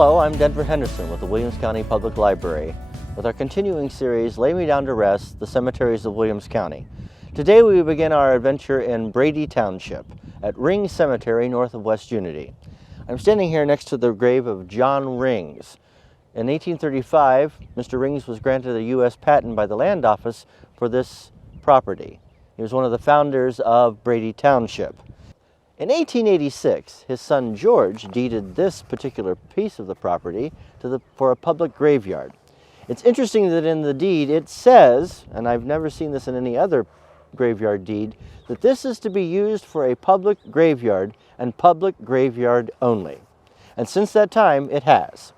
Hello, I'm Denver Henderson with the Williams County Public Library with our continuing series, Lay Me Down to Rest, the Cemeteries of Williams County. Today we begin our adventure in Brady Township at Ring Cemetery north of West Unity. I'm standing here next to the grave of John Rings. In 1835, Mr. Rings was granted a U.S. patent by the Land Office for this property. He was one of the founders of Brady Township. In 1886, his son George deeded this particular piece of the property for a public graveyard. It's interesting that in the deed it says, and I've never seen this in any other graveyard deed, that this is to be used for a public graveyard and public graveyard only. And since that time, it has.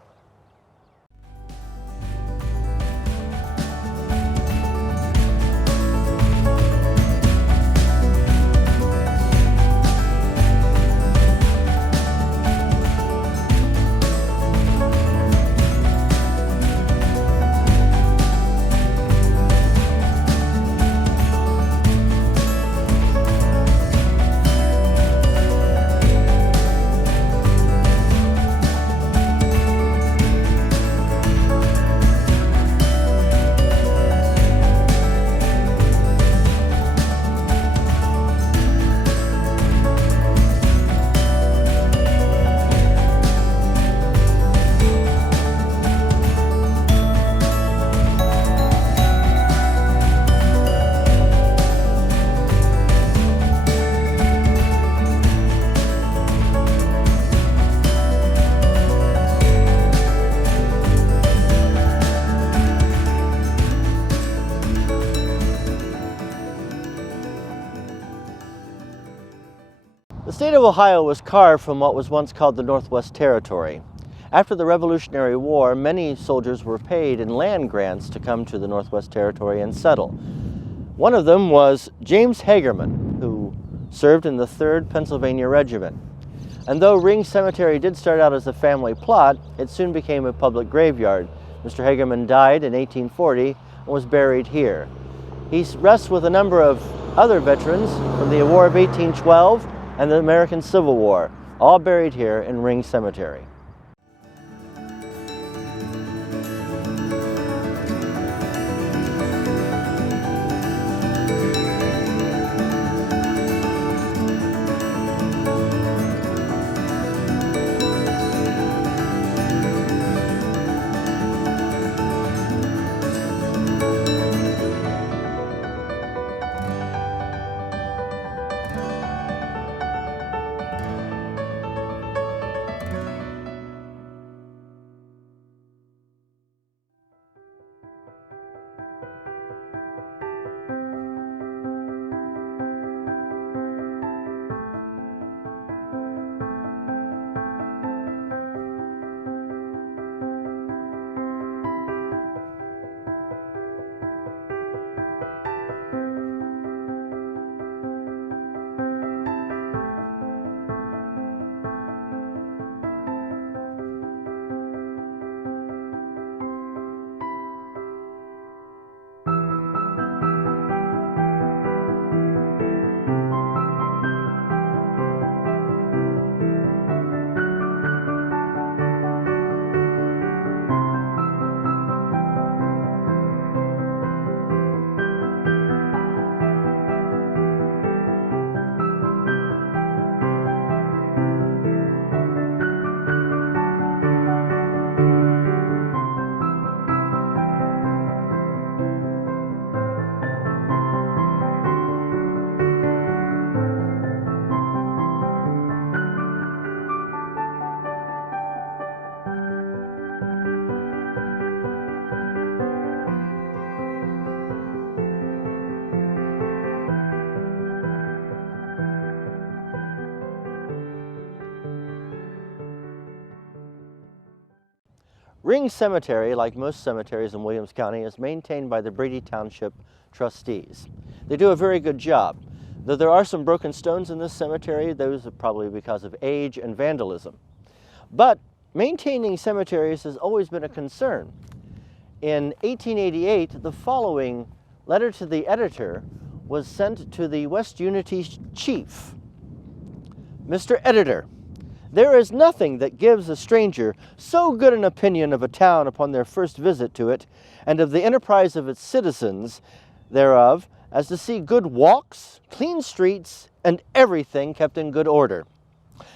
The state of Ohio was carved from what was once called the Northwest Territory. After the Revolutionary War, many soldiers were paid in land grants to come to the Northwest Territory and settle. One of them was James Hagerman, who served in the 3rd Pennsylvania Regiment. And though Ring Cemetery did start out as a family plot, it soon became a public graveyard. Mr. Hagerman died in 1840 and was buried here. He rests with a number of other veterans from the War of 1812 and the American Civil War, all buried here in Ring Cemetery. Ring Cemetery, like most cemeteries in Williams County, is maintained by the Brady Township trustees. They do a very good job. Though there are some broken stones in this cemetery, those are probably because of age and vandalism. But maintaining cemeteries has always been a concern. In 1888, the following letter to the editor was sent to the West Unity chief. Mr. Editor, There is nothing that gives a stranger so good an opinion of a town upon their first visit to it, and of the enterprise of its citizens thereof, as to see good walks, clean streets, and everything kept in good order.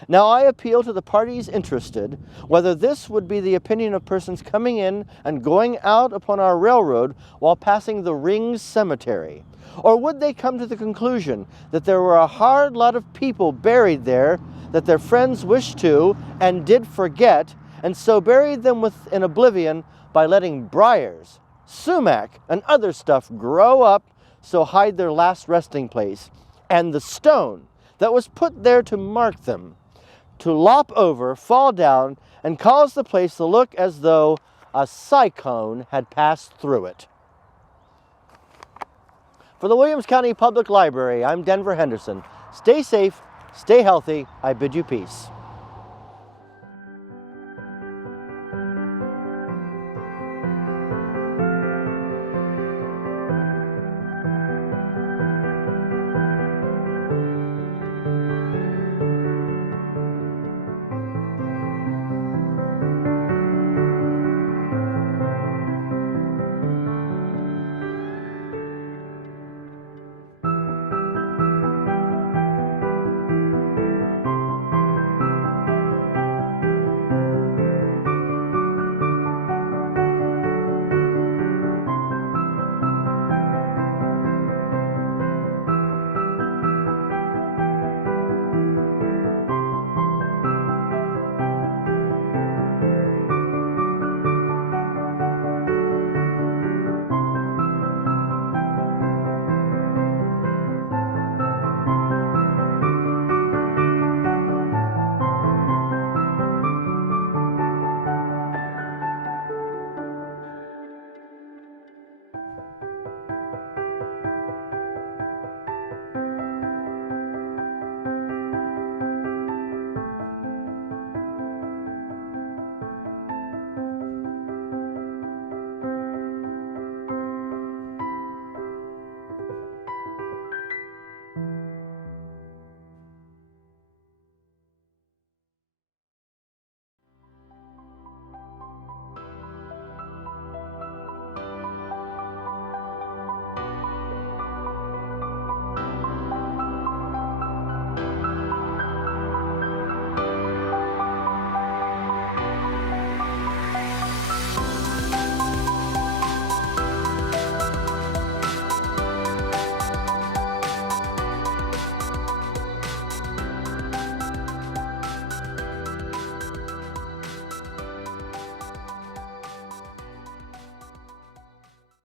Now I appeal to the parties interested, whether this would be the opinion of persons coming in and going out upon our railroad while passing the Rings Cemetery, or would they come to the conclusion that there were a hard lot of people buried there that their friends wished to and did forget, and so buried them in oblivion by letting briars, sumac, and other stuff grow up, so hide their last resting place, and the stone that was put there to mark them, to lop over, fall down, and cause the place to look as though a cyclone had passed through it. For the Williams County Public Library, I'm Denver Henderson. Stay safe, stay healthy, I bid you peace.